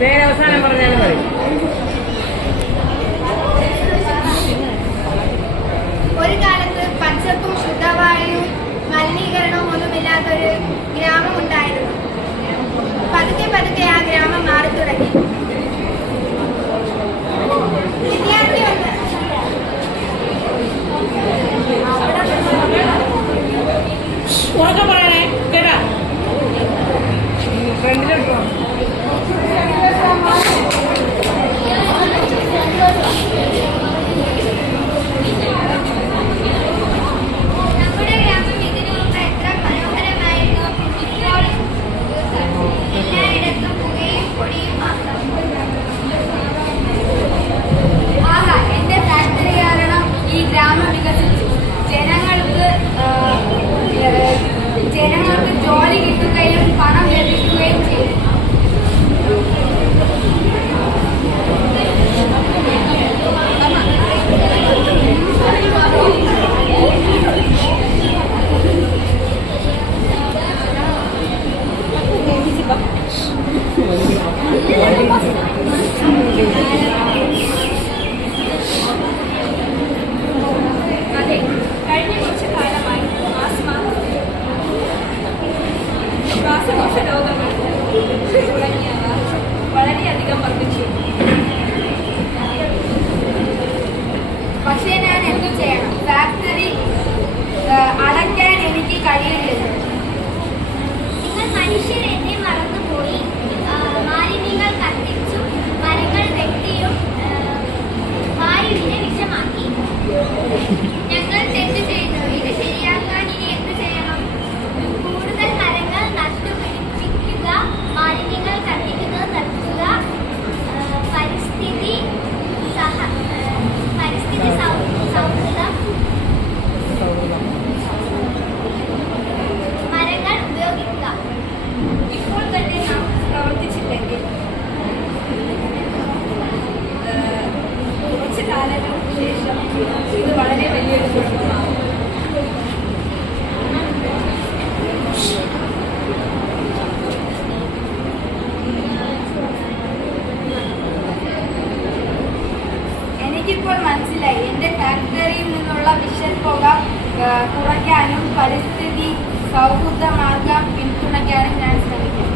അവസാനം പറഞ്ഞാലും മതി. ഒരു കാലത്ത് പച്ചപ്പും ശുദ്ധവായുവും മലിനീകരണവും ഒന്നുമില്ലാത്തൊരു ഗ്രാമം ഉണ്ടായിരുന്നു. പതുക്കെ പതുക്കെ ആ ഗ്രാമം മാറി തുടങ്ങി. വിദ്യാർത്ഥി ഒന്ന് ഉറക്കെ പറയണേ കേട്ടാ. ഫ്രണ്ടിലോട്ടോ ജനങ്ങൾക്ക് ജോലി കിട്ടുകയും പണം ലഭിക്കുകയും ചെയ്തു. അതെ, കഴിഞ്ഞ കുറച്ച് കാലമായി ശ്വാസകോശ രോഗങ്ങൾ തുടങ്ങിയവ വളരെയധികം വർദ്ധിച്ചു. പക്ഷേ ഞാൻ എന്തു ചെയ്യണം? ഫാക്ടറി അടയ്ക്കാൻ എനിക്ക് കഴിയില്ലല്ലോ. നിങ്ങൾ മനുഷ്യർ എന്നെ മറന്നുപോയി. മാലിന്യങ്ങൾ കത്തിച്ചും മരങ്ങൾ വെട്ടിയും വായുവിനെ വിഷമാക്കി. ഞങ്ങൾ തെറ്റ് ചെയ്തു. ഇത് ശരിയാക്കാൻ ഇനി എന്ത് ചെയ്യണം? കൂടുതൽ മരങ്ങൾ നട്ടുപിടിപ്പിക്കുക, മാലിന്യങ്ങൾ കത്തിക്കുന്നത് നിർത്തുക, പരിസ്ഥിതി സൗഹൃദം മരങ്ങൾ ഉപയോഗിക്കുക. ഇപ്പോൾ തന്നെ നാം പ്രവർത്തിച്ചില്ലെങ്കിൽ കുറച്ച് കാലങ്ങൾക്ക് ശേഷം ഇത് വളരെ വലിയൊരു കുഴപ്പമാകും. എനിക്കിപ്പോൾ മനസ്സിലായി. എൻ്റെ ഫാക്ടറിയിൽ നിന്നുള്ള വിഷൻ പുക കുറയ്ക്കാനും പരിസ്ഥിതി സൗഹൃദ മാർഗം പിന്തുണയ്ക്കാനും ഞാൻ ശ്രമിക്കും.